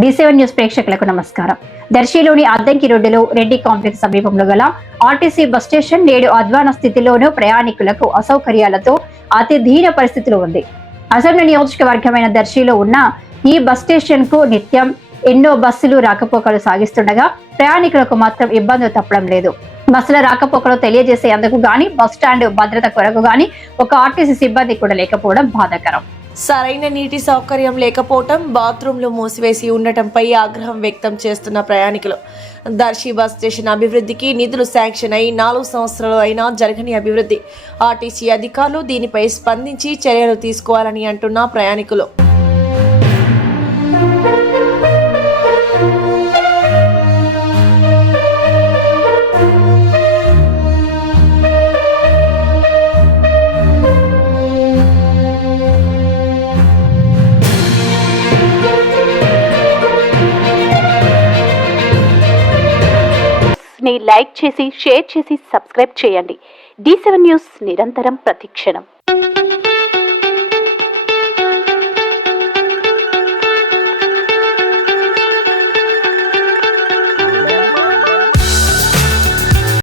D7 news ప్రేక్షకులకు నమస్కారం. దర్శిలోని అద్దంకి రోడ్డులో రెడ్డి కాంప్లెక్స్ సమీపంలో గల ఆర్టీసీ బస్ స్టేషన్ నేడు అధ్వాన స్థితిలోనూ ప్రయాణికులకు అసౌకర్యాలతో అతి దీన పరిస్థితిలో ఉంది. అసెంబ్లీ నియోజకవర్గమైన దర్శిలో ఉన్న ఈ బస్ స్టేషన్ కు నిత్యం ఎన్నో బస్సులు రాకపోకలు సాగిస్తుండగా ప్రయాణికులకు మాత్రం ఇబ్బందులు తప్పడం లేదు. బస్సుల రాకపోకలు తెలియజేసేందుకు గాని బస్ స్టాండ్ భద్రత కొరకు గాని ఒక ఆర్టీసీ సిబ్బంది కూడా లేకపోవడం బాధాకరం. సరైన నీటి సౌకర్యం లేకపోవటం, బాత్రూంలు మూసివేసి ఉండటంపై ఆగ్రహం వ్యక్తం చేస్తున్న ప్రయాణికులు. దర్శి బస్ స్టేషన్ అభివృద్ధికి నిధులు శాంక్షన్ అయి 4 సంవత్సరాలు అయినా జరగని అభివృద్ధి. ఆర్టీసీ అధికారులు దీనిపై స్పందించి చర్యలు తీసుకోవాలని అంటున్న ప్రయాణికులు. లైక్ చేసి, షేర్ చేసి, సబ్స్క్రైబ్ చేయండి. D7 న్యూస్ నిరంతరం ప్రతిక్షణం.